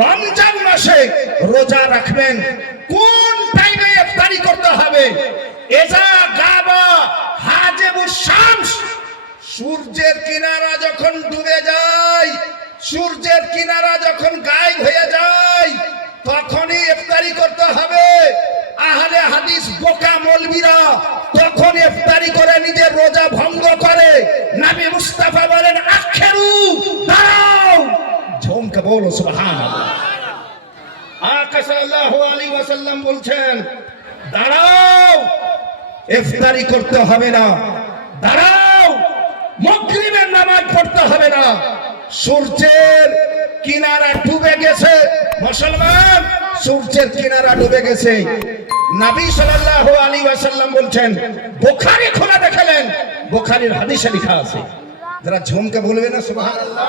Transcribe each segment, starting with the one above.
রমজান মাসে রোজা রাখবেন, কোন টাইমে ইফতারি করতে হবে? এজা গাবা হাজেবুশ শামস, সূর্যের কিনারা যখন ডুবে যায়, সূর্যের কিনারা যখন গায়েব হয়ে যায়, তখনই ইফতারি করতে হবে। আহলে হাদিস বোকা মৌলবীরা তখন ইফতারি করে নিজের রোজা ভঙ্গ করে। নবী মুস্তাফা বলেন আখিরু, দাঁড়াও, ঝুমকে বলো সুবহানাল্লাহ। আকা সাল্লাল্লাহু আলাইহি ওয়াসাল্লাম বলছেন দাঁড়াও, ইফতারি করতে হবে না, দাঁড়াও, মাগরিবের নামাজ পড়তে হবে না। সূর্যের কিনারা ডুবে গেছে, মুসলমান, সূর্যের কিনারা ডুবে গেছে। নবী সাল্লাল্লাহু আলাইহি ওয়াসাল্লাম বলছেন, বুখারী খোলা দেখালেন, বুখারীর হাদিসে লেখা আছে। যারা ঝুমকে বলবে না সুবহানাল্লাহ,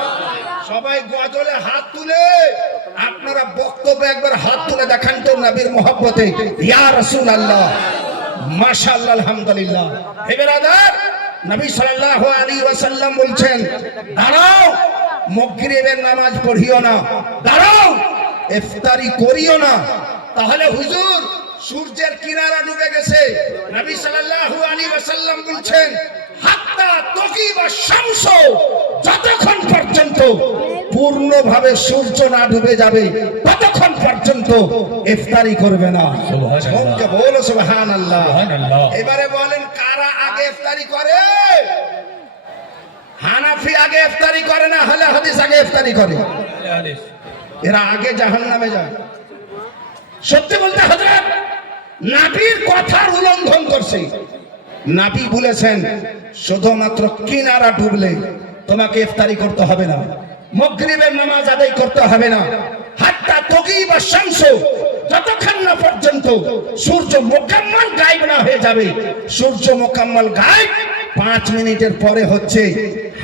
সবাই গজলে হাত তুলে, আপনারা বক্তব্য একবার হাত তুলে দেখান তো নবীর মহব্বতে, ইয়া রাসূলুল্লাহ, মাশাআল্লাহ, আলহামদুলিল্লাহ। হে ব্রাদার, নবী সাল্লাল্লাহু আলাইহি ওয়াসাল্লাম বলছেন দাঁড়াও, মাগরিবের নামাজ পড়িও না, দাঁড়াও, ইফতারি করিও না। তাহলে হুজুর সূর্যের কিনারা ডুবে গেছে, নবী সাল্লাল্লাহু আলাইহি ওয়াসাল্লাম বলছেন হাত্তা তাগিবা শামস, যতক্ষণ পর্যন্ত পূর্ণভাবে সূর্য না ডুবে যাবে ততক্ষণ পর্যন্ত ইফতারি করবে না। সুবহানাল্লাহ, বলো সুবহানাল্লাহ। এবারে বলেন কারা আগে ইফতারি করে? হানাফি আগে ইফতারি করে না আহলে হাদিস আগে ইফতারি করে? এরা আগে জাহান্নামে যায়। সত্যি বলতে হযরত নবীর কথার উল্লঙ্ঘন করছে। নবী বলেছেন শুধুমাত্র কিনারা ডুবলে তোমাকে ইফতারি করতে হবে না, মাগরিবের নামাজ আদায় করতে হবে না। হাত্তা তাগিবা শামস, যতক্ষণ না পর্যন্ত সূর্য মুকাম্মাল গায়েব না হয়ে যাবে। সূর্য মুকাম্মাল গায়েব 5 মিনিটের পরে হচ্ছে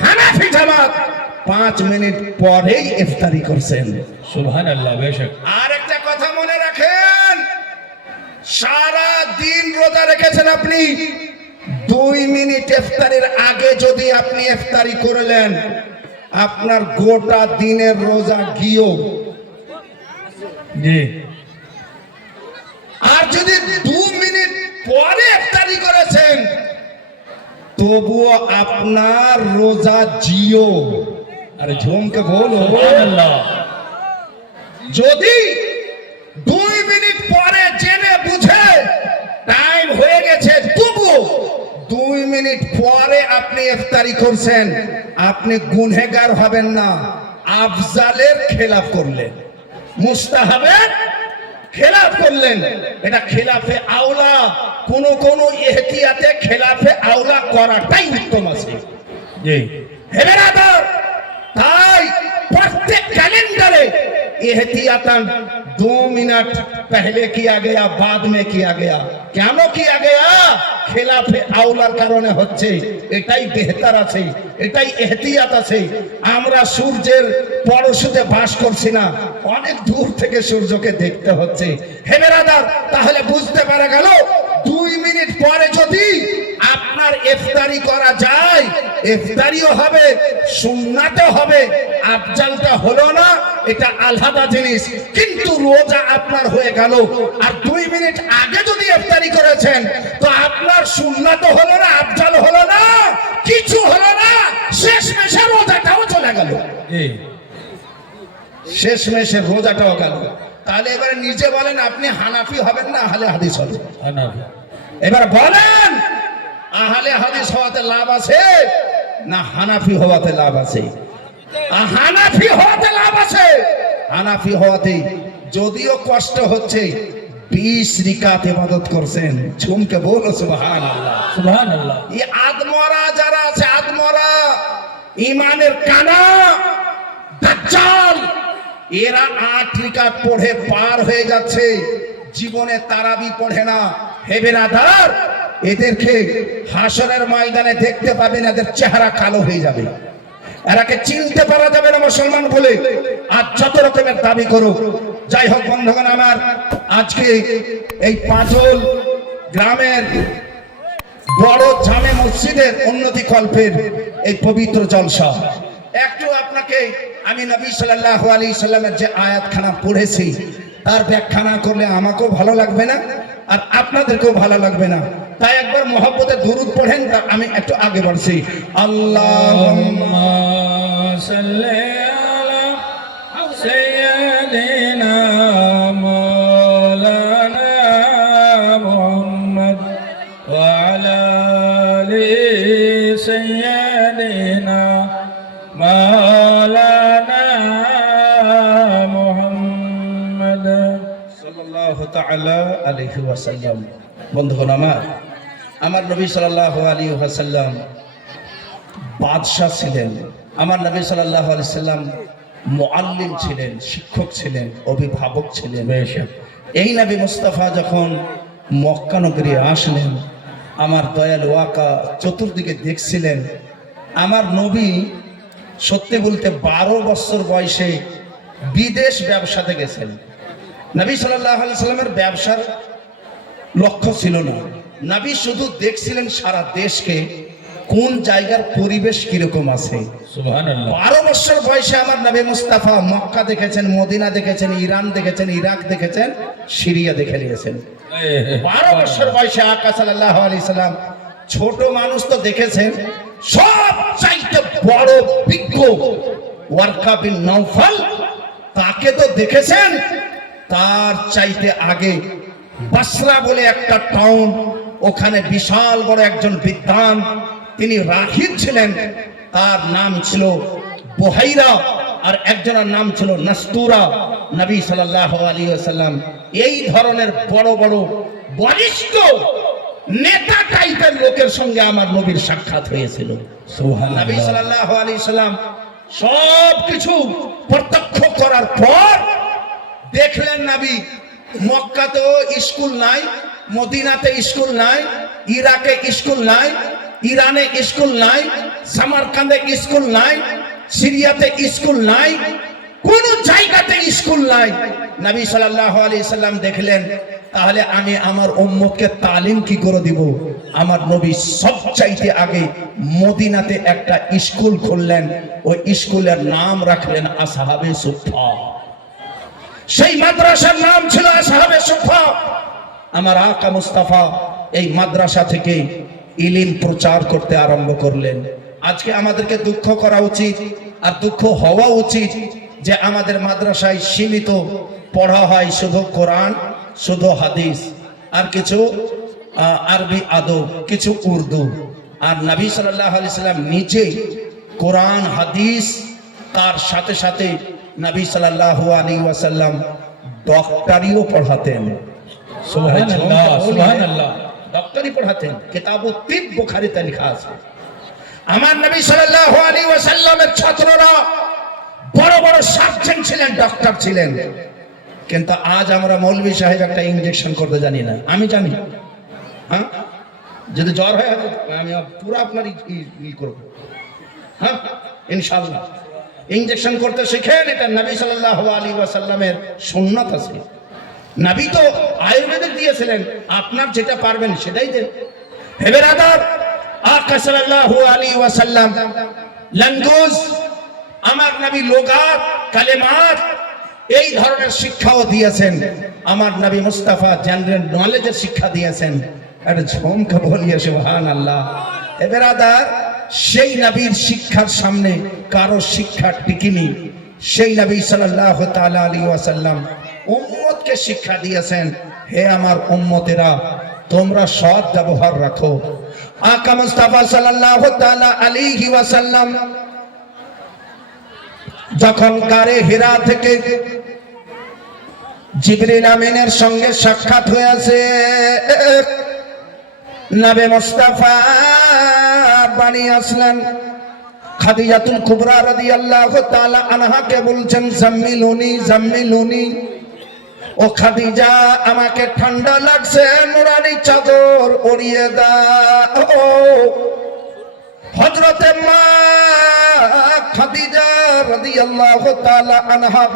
হানাফি জামাত 5 মিনিট পরেই ইফতারি করছেন। সুবহানাল্লাহ। বেশক আর একটা কথা মনে রাখেন, সারা দিন রোজা রেখেছেন আপনি, 2 মিনিট ইফতারের আগে যদি আপনি ইফতারি করলেন, আপনার গোটা দিনের রোজা গিয়েও। জি। আর যদি 2 মিনিট পরে ইফতারি করেছেন, তবুও আপনার রোজা জিও। আরে ঝুমকে বলো সুবহানাল্লাহ। যদি 2 মিনিট পরে জেনে বুঝে টাইম হয়ে গেছে, তবু 2 মিনিট পরে আপনি ইফতারি করছেন, আপনি গুনহেগার হবেন না, আফজালের খেলাফ করলেন, মুস্তাহাবের খেলাফ করলেন। এটা খেলাফে আওলা, কোন কোন ইহতিয়াতে খেলাফে আওলা করাটাই উত্তম আছে। জি। হে ব্রাদার, তাই प्रत्येक कैलेंडर एहतियातन 2 मिनट पहले किया गया, बाद में किया गया। কেন किया गया? খেলাফে আওলার কারণে হচ্ছে, এটাই বেহতার আছে, এটাই এহতিয়াত আছে। আমরা সূর্যের পরশুতে বাস করছি না, অনেক দূর থেকে সূর্যকে দেখতে হচ্ছে। হে ব্রাদার, তাহলে বুঝতে পারা গেল 2 মিনিট পরে যদি আপনার ইফতারি করা যায়, ইফতারিও হবে, সুন্নাতও হবে, আফজালটা হলো না, এটা আলাদা জিনিস। কিন্তু রোজা আপনার হয়ে গেল, আর 2 মিনিট আগে যদি ইফতারি করেছেন তো আপনার সুন্নাতও হলো না, আফজাল হলো না, কিছু হলো না, শেষমেশে রোজাটাও চলে গেল। শেষমেশে রোজাটাও গেল। তাহলে এবারে নিজে বলেন, আপনি হানাফি হবেন না আহলে হাদিস হবেন? এবার বলেন, আহলে হাদিস হওয়াতে লাভ আছে না হানাফি হওয়াতে লাভ আছে? হানাফি হওয়াতে লাভ আছে। হানাফি হওয়াতে যদিও কষ্ট হচ্ছে, 20 রিকাত ইবাদত করছেন। ঝুমকে বলো সুবহানাল্লাহ, সুবহানাল্লাহ। এই আদমরা যারা আছে, আদমরা ইমানের কানা দাজ্জাল, এরা 8 রিকাত পড়ে পার হয়ে যাচ্ছে, জীবনে তারাবি পড়ে না। হে বেরাদার, এদেরকে হাসরের ময়দানে দেখতে পাবেন, এদের চেহারা কালো হয়ে যাবে, এরাকে চিনতে পারা যাবে না মুসলমান বলে। আর যত রকমের দাবি করুক, যাই হোক বন্ধুগণ আমার, আজকে এই পাঁচল গ্রামের বড় জামে মসজিদের উন্নতি কল্পের এই পবিত্র জলসা, একটু আপনাকে আমি নবী সাল্লাল্লাহু আলাইহি সাল্লামের যে আয়াতখানা পড়েছি তার ব্যাখ্যা না করলে আমাকেও ভালো লাগবে না আর আপনাদেরকেও ভালো লাগবে না। তাই একবার মহব্বতে দুরূদ পড়েন। তা আমি একটু আগে বলছি, আল্লাহুম্মা সাল্লি আলা সাইয়্যিদিনা মাওলানা মুহাম্মদ ওয়া আলা আলি সাইয়্যিদিনা মাওলানা মুহাম্মদ সাল্লাল্লাহু তাআলা আলাইহি ওয়াসাল্লাম। বন্ধুগণ, আমার নবী সাল্লাল্লাহু আলাইহি ওয়াসাল্লাম বাদশা ছিলেন। আমার নবী সাল্লাল্লাহু আলাইহি সাল্লাম মুআল্লিম ছিলেন, শিক্ষক ছিলেন, অভিভাবক ছিলেন। এই নবী মুস্তাফা যখন মক্কা নগরী আসলেন, আমার দয়াল ওয়াকা চতুর্দিকে দেখছিলেন। আমার নবী সত্যি বলতে 12 বছর বয়সে বিদেশ ব্যবসাতে গেছেন। নবী সাল্লাল্লাহু আলাইহি সাল্লামের ব্যবসার লক্ষ্য ছিল না। নবী শুধু দেখছিলেন সারা দেশকে কোন জায়গার পরিবেশ কিরকম আছে। সুবহানাল্লাহ। 12 বছর বয়সে আমার নবী মুস্তাফা মক্কা দেখেছেন, মদিনা দেখেছেন, ইরান দেখেছেন, ইরাক দেখেছেন, সিরিয়া দেখে নিয়েছেন। 12 বছর বয়সে আকা সাল্লাল্লাহু আলাইহি সাল্লাম ছোট মানুষ তো দেখেছেন, সব চাইতে বড় বিজ্ঞ ওয়ারকা বিন নওফল তাকে তো দেখেছেন। তার চাইতে আগে বাসরা বলে একটা টাউন, ওখানে বিশাল বড় একজন বিদ্বান, তিনি রাহিব ছিলেন। তার নাম ছিল বুহাইরা আর একজনের নাম ছিল নাস্তুরা। নবী সাল্লাল্লাহু আলাইহি ওয়াসাল্লাম এই ধরনের বড় বড় বলিষ্ঠ নেতা টাইপের লোকের সঙ্গে আমার নবীর সাক্ষাৎ হয়েছিল। নবী সাল্লাল্লাহু আলাইহি সাল্লাম সব কিছু প্রত্যক্ষ করার পর দেখলেন নবী মক্কাতেও স্কুল নাই, মদিনাতে স্কুল নাই, ইরাকে স্কুল নাই, ইরানে স্কুল নাই, সামারকান্দে স্কুল নাই, সিরিয়াতে স্কুল নাই, কোন জায়গাতে স্কুল নাই। নবী সাল্লাল্লাহু আলাইহি সাল্লাম দেখলেন তাহলে আমি আমার উম্মতকে তালিম কি করে দিব। আমার নবী সবচাইতে আগে মদিনাতে একটা স্কুল খুললেন। ওই স্কুলের নাম রাখলেন আসহাবে সুফা। সেই মাদ্রাসার নাম ছিল আসহাবে সুফা। আমার আকা মুস্তাফা এই মাদ্রাসা থেকে ইলম প্রচার করতে আরম্ভ করলেন। আজকে আমাদেরকে দুঃখ করা উচিত আর দুঃখ হওয়া উচিত যে আমাদের মাদ্রাসায় সীমিত পড়া হয় শুধু কোরআন, শুধু হাদিস, আর কিছু আরবি আদব, কিছু উর্দু। আর নবী সাল্লাল্লাহু আলাইহি সাল্লাম নিজে কোরআন হাদিস, তার সাথে সাথে নবী সাল্লাল্লাহু আলাইহি ওয়াসাল্লাম ডক্টরিও পড়াতেন। সুবহানাল্লাহ, সুবহানাল্লাহ। ডক্টরি পড়াতেন। কিতাবুত তিব বুখারীতে লেখা আছে। আমার নবী সাল্লাল্লাহু আলাইহি ওয়াসাল্লামের ছাত্ররা বড় বড় সার্জন ছিলেন, ডক্টর ছিলেন। কিন্তু আজ আমরা মৌলভী সাহেব একটা ইনজেকশন করতে জানি না। আমি জানি, হ্যাঁ, যদি জ্বর হয় আমি পুরো আপনার ই করব, হ্যাঁ ইনশাআল্লাহ। ইনজেকশন করতে শিখেন, এটা নবী সাল্লাল্লাহু আলাইহি ওয়াসাল্লামের সুন্নাত আছে। নবী তো আয়ুর্বেদিক দিয়েছিলেন, আপনার যেটা পারবেন সেটাই দেন। হে বেরাদার, আকা সাল্লাল্লাহু আলাইহি ওয়াসাল্লাম ল্যাঙ্গুয়েজ, আমার নবী লোগাত, কালেমাত, এই ধরনের শিক্ষাও দিয়েছেন। আমার নবী মুস্তাফা জেনারেল নলেজের শিক্ষা দিয়েছেন। একটা ঝমকা বলিয়ে সুবহানাল্লাহ। হে বেরাদার, সেই নবীর শিক্ষার সামনে কারো শিক্ষা টিকিনি। সেই নবী সাল্লাল্লাহু তাআলা আলাইহি ওয়াসাল্লাম উম্মতকে শিক্ষা দিয়েছেন, হে আমার উম্মতেরা, তোমরা সৎ ব্যবহার রাখো। আকা মুস্তাফা সাল্লাল্লাহু তাআলা আলাইহি ওয়াসাল্লাম যখন গারে হিরা থেকে জিবরিল আমিনের সঙ্গে সাক্ষাৎ হয়েছে, নবী মুস্তাফা বাণী আসলেন। খাদিজাতুল কুবরা রাদিয়াল্লাহু তাআলা আনহাকে বলছেন, জাম্মিলুনি জাম্মিলুনি, ও খাদিজা আমাকে ঠান্ডা লাগছে, নুরানি চাদর ওড়িয়ে দাও। হযরতে মা খাদিজা রাদিয়াল্লাহু তাআলা আনহা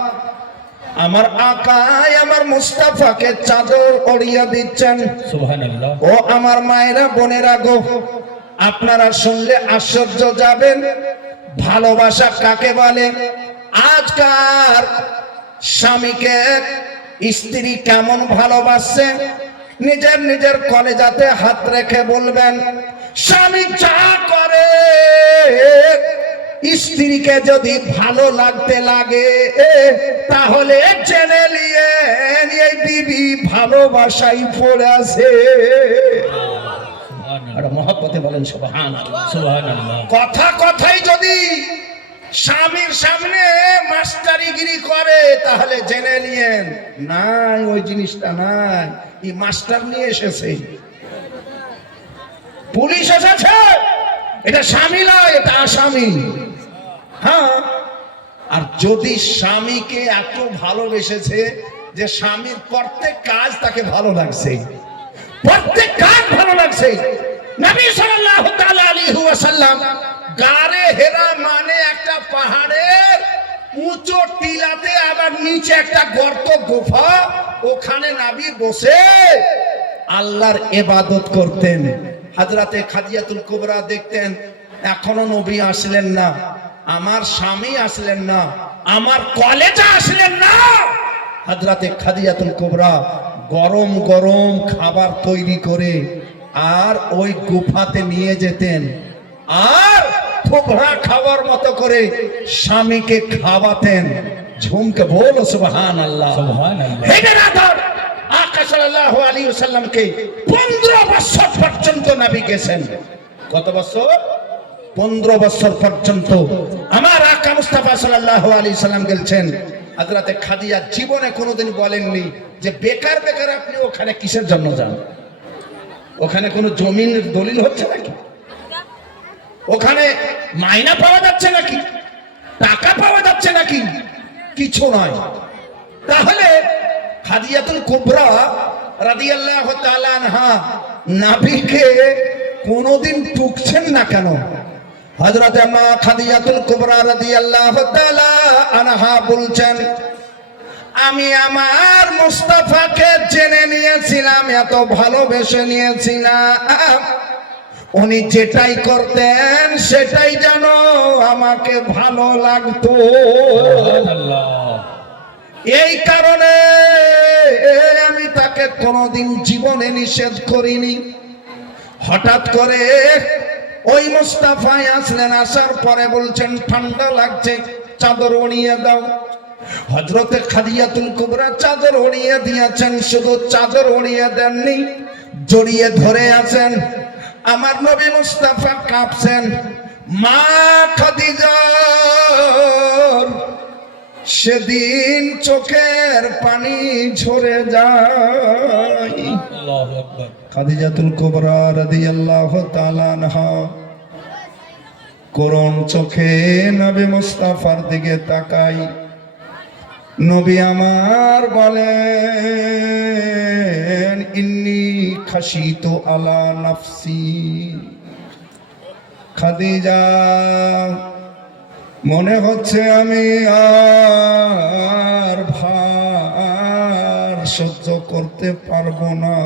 আমার আকায় আমার মুস্তাফাকে চাদর ওড়িয়ে দিচ্ছেন। সুবহানাল্লাহ। ও আমার মায়েরা, বোনেরা গো, আপনারা শুনলে আশ্চর্য যাবেন। ভালোবাসা কাকে বলে? আজকাল স্বামীকে স্ত্রী কেমন ভালোবাসছে, নিজের নিজের কলেজাতে হাত রেখে বলবেন, স্বামী যা করে স্ত্রীকে যদি ভালো লাগতে লাগে তাহলে জেনে নিয়ে এই বিবি ভালোবাসাই পড়ে আছে। আর মহব্বতে বলেন সুবহানাল্লাহ। সুবহানাল্লাহ। কথা কথাই যদি স্বামীর সামনে মাস্টারিগিরি করে তাহলে জেনে নিয়েন নাই, ওই জিনিসটা নাই, এই মাস্টার নিয়ে এসেছে, পুলিশ এসেছে, এটা স্বামী নয়, এটা আসামি। হ্যাঁ, আর যদি স্বামীকে এত ভালোবেসেছে যে স্বামীর প্রত্যেক কাজ তাকে ভালো লাগছে, প্রত্যেক কাজ ভালো লাগছে। নবী সাল্লাল্লাহু তাআলা আলাইহি ওয়াসাল্লাম গারে হেরা মানে একটা পাহাড়ের উঁচু টিলাতে আবার নিচে একটা গর্ত গুফা, ওখানে নবী বসে আল্লাহর ইবাদত করতেন। হযরতে খাদিজাতুল কুবরা দেখতেন এখনো নবী আসলেন না, আমার স্বামী আসলেন না, আমার কলেজা আসলেন না। হযরতে খাদিজাতুল কুবরা গরম গরম খাবার তৈরি করে আর ওই গুফাতে নিয়ে যেতেন, আর থোবড়া খাওয়ার মতো করে স্বামীকে খাওয়াতেন। ঝুমকে বলো সুবহানাল্লাহ। সুবহানাল্লাহ। হেডের আদর আকা সাল্লাল্লাহু আলাইহি ওয়াসাল্লামকে 15 বছর পর্যন্ত নবী গেছেন। কত বছর? 15 বছর পর্যন্ত আমার আকা মুস্তাফা সাল্লাল্লাহু আলাইহি ওয়াসাল্লাম গেছেন। হযরতে খাদিজা জীবনে কোনোদিন বলেননি যে বেকার বেকার আপনি ওখানে কিসের জন্য যান, ওখানে কোনো জমির দলিল হচ্ছে নাকি, ওখানে মাইনা পাওয়া যাচ্ছে নাকি, টাকা পাওয়া যাচ্ছে নাকি, কিছু নয়। তাহলে খাদিজাতুল কুবরা রাদিয়াল্লাহু তাআলা আনহা নবীকে কোনোদিন টুকছেন না কেন? হযরত মা খাদিজাতুল কুবরা রাদিয়াল্লাহু তাআলা আনহা বলছেন, আমি আমার মুস্তাফাকে জেনে নিয়েছিলাম, এত ভালোবেসে নিয়েছিলাম, উনি যেটাই করতেন সেটাই যেন আমাকে ভালো লাগতো। সুবহানাল্লাহ। এই কারণে আমি তাকে কোনোদিন জীবনে নিষেধ করিনি। হঠাৎ করে ওই মুস্তাফাই আসলেন, আসার পরে বলছেন ঠান্ডা লাগছে, চাদর ওড়িয়ে দাও। হযরতে খাদিজাতুল কুবরা চাদর ওড়িয়ে দিয়েছেন, শুধু চাদর ওড়িয়ে দেননি, জড়িয়ে ধরে আছেন। আমার নবী মুস্তাফা কাঁপছেন। মা খাদিজা সেদিন চোখের পানি ঝরে যায়। আল্লাহু আকবার। খাদিজাতুল কুবরা রাদিয়াল্লাহু তাআলা আনহা করুণ চোখে নবী মুস্তাফার দিকে তাকাই। নবী আমার বলেন, ইন্নী খাশিতু আলা নাফসি। খাদিজা, মনে হচ্ছে আমি আর ভার সহ্য করতে পারবো না,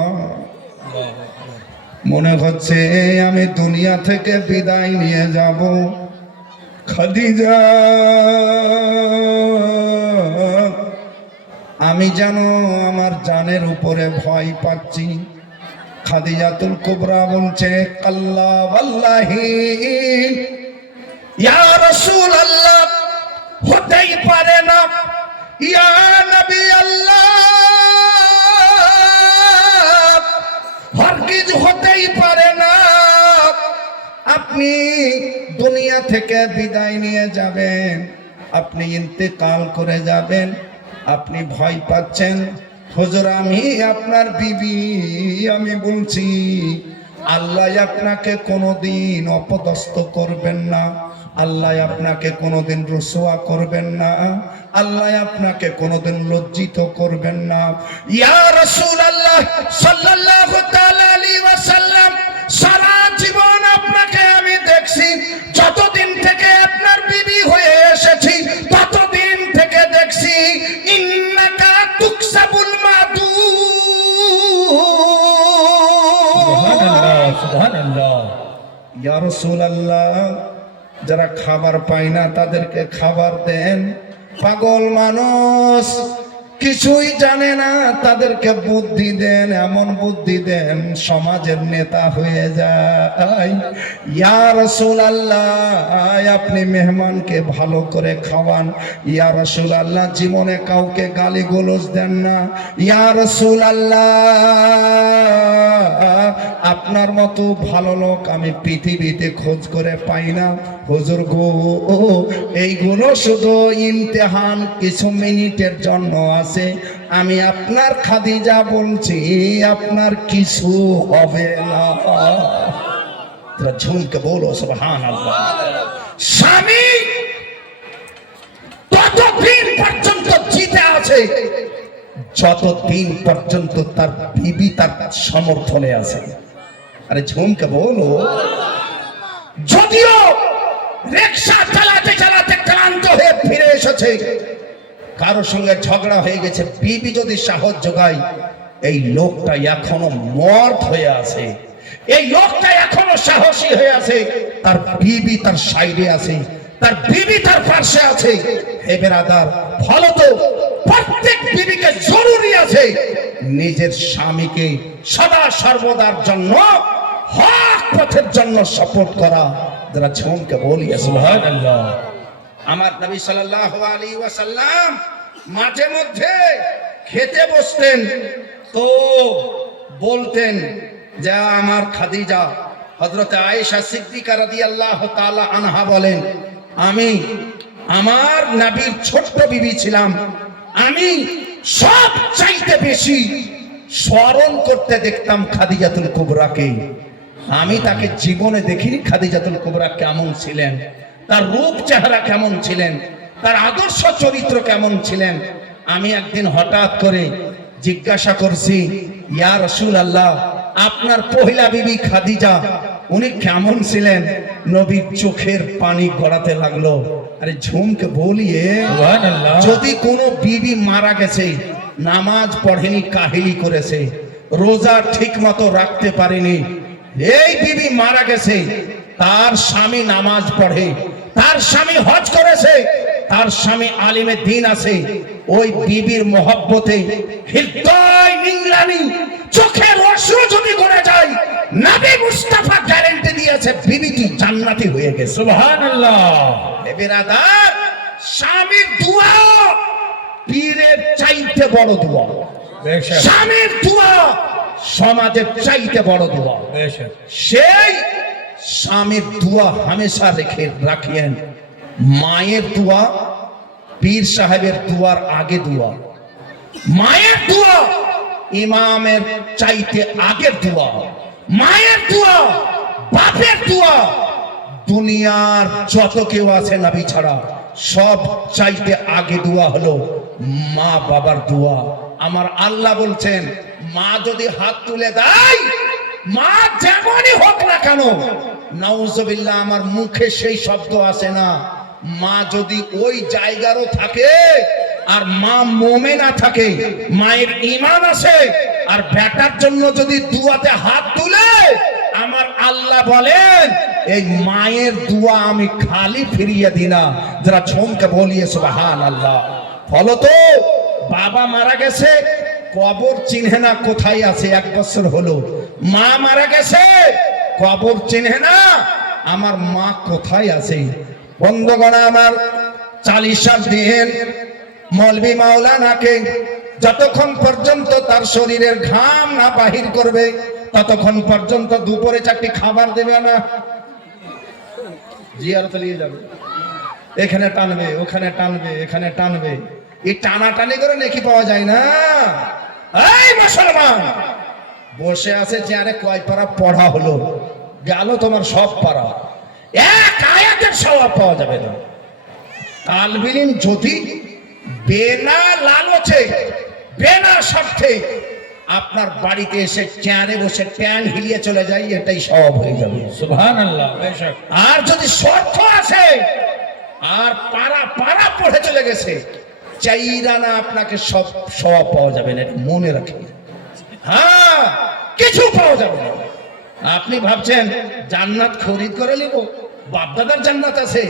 মনে হচ্ছে আমি দুনিয়া থেকে বিদায় নিয়ে যাব। খাদিজা, আমি যেন আমার জানের উপরে ভয় পাচ্ছি। খাদিজাতুল কুবরা বলছে, কাল্লা ওয়াল্লাহি ইয়া রাসূলুল্লাহ, হতেই পারে না, ইয়া নবী আল্লাহ, হরগিজ হতেই পারে না। আপনি দুনিয়া থেকে বিদায় নিয়ে যাবেন, আপনি ইন্তেকাল করে যাবেন, আপনি ভয় পাচ্ছেন। হুজুর, আমি আপনার বিবি, আমি বলছি আল্লাহ আপনাকে কোনোদিন অপদস্থ করবেন না, আল্লাহ আপনাকে কোনোদিন রসুয়া করবেন না, আল্লাহ আপনাকে কোনোদিন লজ্জিত করবেন না। ইয়া রাসূলুল্লাহ সাল্লাল্লাহু তাআলা আলাইহি ওয়াসাল্লাম, সারা জীবন আপনাকে আমি দেখছি, যতদিন থেকে আপনার বিবি হয়ে এসেছি ততদিন থেকে দেখছি, ইন্নাকা তুকসাবুল মাদু। সুবহানাল্লাহ। সুবহানাল্লাহ। ইয়া রাসূলুল্লাহ, যারা খাবার পায় না তাদেরকে খাবার দেন, পাগল মানুষ কিছুই জানে না, তাদেরকে বুদ্ধি দেন, এমন বুদ্ধি দেন সমাজের নেতা হয়ে যায়। ইয়া রাসূলুল্লাহ, আপনি মেহমানকে ভালো করে খাওয়ান। ইয়া রাসূলুল্লাহ, জীবনে কাউকে গালিগালাজ দেন না। ইয়া রাসূলুল্লাহ, আপনার মতো ভালো লোক আমি পৃথিবীতে খোঁজ করে পাই না। হুজুর গো, এইগুলো শুধু ইমতিহান, কিছু মিনিটের জন্য আছে। আমি আপনার খাদিজা বলছি, আপনার কিছু হবে না। তোরা ঝুমকে বলো সুবহানাল্লাহ। স্বামী ততদিন পর্যন্ত জিতে আছে যতদিন পর্যন্ত তার বিবি তার সমর্থনে আছে। আরে ঝুমকে বলো। যদিও রিকশা চালাতে চালাতে ক্লান্ত হয়ে ফিরে এসেছে, কারোর সঙ্গে ঝগড়া হয়ে গেছে, বিবি যদি সাহস যোগায়, এই লোকটা এখনো মর্দ হয়ে আছে, এই লোকটা এখনো সাহসী হয়ে আছে, তার বিবি তার সাইডে আছে, তার বিবি তার পাশে আছে। হে বেরাদার, ফলত প্রত্যেক বিবিকে জরুরি আছে নিজের স্বামীকে সদা সর্বদার জন্য হক পথের জন্য সাপোর্ট করা। যারা ঝুমকে বলি সুবহানাল্লাহ। আমার নবী সাল্লাল্লাহু আলাইহি ওয়াসাল্লাম মাঝে মধ্যে খেতে বসতেন তো বলতেন যে আমার খাদিজা, হযরতে আয়েশা সিদ্দিকা রাদিয়াল্লাহু তাআলা আনহা বলেন, আমি আমার নবীর ছোট্ট বিবি ছিলাম, আমি সব চাইতে বেশি স্মরণ করতে দেখতাম খাদিজাতুল কুবরাকে। আমি তাকে জীবনে দেখিনি খাদিজাতুল কুবরা কেমন ছিলেন, তার রূপ চেহারা কেমন ছিলেন, তার আদর্শ চরিত্র কেমন ছিলেন। আমি একদিন হঠাৎ করে জিজ্ঞাসা করছি, ইয়া রাসূলুল্লাহ, আপনার পহিলা বিবি খাদিজা উনি কেমন ছিলেন? নবীর চোখের পানি গড়াতে লাগলো। আরে ঝুমকে বলিয়ে, যদি কোনো বিবি মারা গেছে, নামাজ পড়েনি, কাহিলি করেছে, রোজা ঠিক মতো রাখতে পারেনি, এই বিবি মারা গেছে, তার স্বামী নামাজ পড়ে, তার স্বামী হজ করেছে, তার স্বামী আলিমে দিন আছে, ওই বিবির মহব্বতে হৃদয় নিংলানি, চোখের অশ্রু যদি গড়ে যায়, নবী মুস্তাফা গ্যারান্টি দিয়েছে বিবিটি জান্নাতি হয়ে গেছে। সুবহানাল্লাহ। এ বিরাদার, স্বামীর দোয়া পীরের চাইতে বড় দোয়া, স্বামীর দোয়া সমাজের চাইতে বড় দোয়া। সেই স্বামীর দোয়া হামেশা রেখে রাখিয়েন। মায়ের দোয়া পীর সাহেবের দোয়ার আগে দোয়া, মায়ের দোয়া ইমামের চাইতে আগের দোয়া, মায়ের দোয়া বাপের দোয়া। দুনিয়ার যত কেউ আছে নবী ছাড়া, সব চাইতে আগে দোয়া হলো মা বাবার দোয়া। আমার আল্লাহ বলছেন, মা যদি হাত তুলে দেয়, মা যেমনই হোক না কেন, নাউজুবিল্লাহ, আমার মুখে সেই শব্দ আসে না, মা যদি ওই জায়গারও থাকে আর মা মুমিনা থাকে, মায়ের ঈমান আছে, আর বেটার জন্য যদি দুয়াতে হাত তুলে, আমার আল্লাহ বলেন এই মায়ের দুয়া আমি খালি ফিরিয়ে দিই না। যারা ঝুমকে বলিয়ে সুবহানাল্লাহ। ফলত বাবা মারা গেছে, কবর চিনহে না কোথায় আছে, 1 বছর হলো। মা মারা গেছে, কবর চিনহে না আমার মা কোথায় আছে। বন্ধুগণ আমার, 40 দিন মৌলভী মাওলানাকে যতক্ষণ পর্যন্ত তার শরীরের ঘাম না বাহির করবে, ততক্ষণ পর্যন্ত দুপুরে 4টি খাবার দেবে না। জিয়ারতে নিয়ে যাবে, এখানে টানবে, ওখানে টানবে, এখানে টানবে। এই টানাটানি করে নেকি পাওয়া যায় না। এই মুসলমান, বসে আছে চেয়ারে, কয় পারা পড়া হলো, গেল তোমার সব পারা, এক আয়াতের সওয়াব পাওয়া যাবে না। তালবিলিন যদি বেনা লালচে, বেনা স্বার্থে আপনার বাড়িতে এসে চেয়ারে বসে ট্যাং হিলিয়ে চলে যায়, এটাই সওয়াব হয়ে যাবে। সুবহানাল্লাহ। আর যদি স্বার্থ আছে আর পারা পারা পড়ে চলে গেছে, চাইরা না আপনাকে সব সওয়াব পাওয়া যাবে না, মনে রাখেন। হ্যাঁ, কিছু পাওয়া যাবে না। আপনি ভাবছেন জান্নাত খরিদ করে নিব, বাপদাদার জান্নাত আছে,